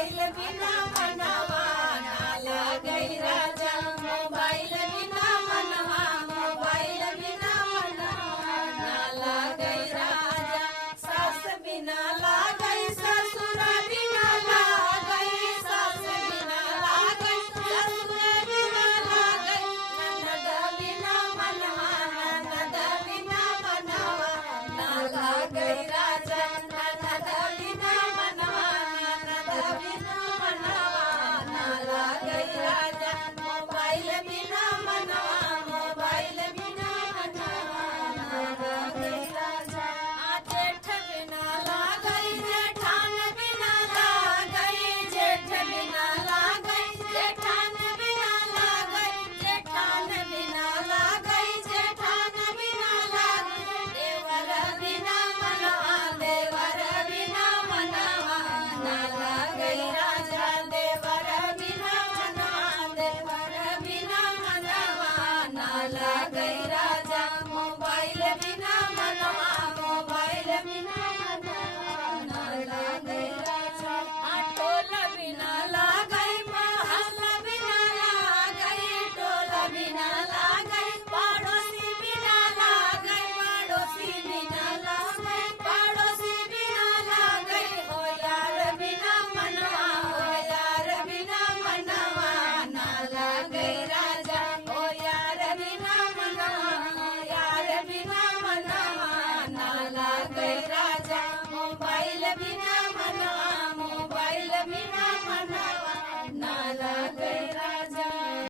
mobile बिना मनवा ना लागै राजा मोबाइल बिना मनवा मोबाइल बिना मनवा ना लागै राजा सास बिना लागै ससुर बिना लागै सास बिना लागै ससुर बिना लागै ननद बिना मनवा ननद बिना मनवा ना लागै राजा ननद बिना मनवा ननद बिना मनवा ना लागै राजा मोबाइल बिना मनवा मोबाइल बिना मनवा ना लागै राजा जेठ बिना लागै जेठान बिना लागै जेठ बिना लागै जेठान बिना लागै जेठान बिना लागै जेठान बिना लागै देवर बिना मनवा देवर बिना मनवा ना लागै राजा देवर बिना मनवा देवर बिना मनवा ना लागै राजा मोबाइल बिना मनवा मोबाइल बिना मनवा ना लागै राजा टोल बिना लागै महल बिना लागै टोल बिना लागै पड़ोसी बिना लागै पड़ोसी बिना लागै पड़ोसी बिना लागै हो यार बिना मनवा हो यार बिना मनवा ना लागै राजा हो यार बिना मनवा यार बिना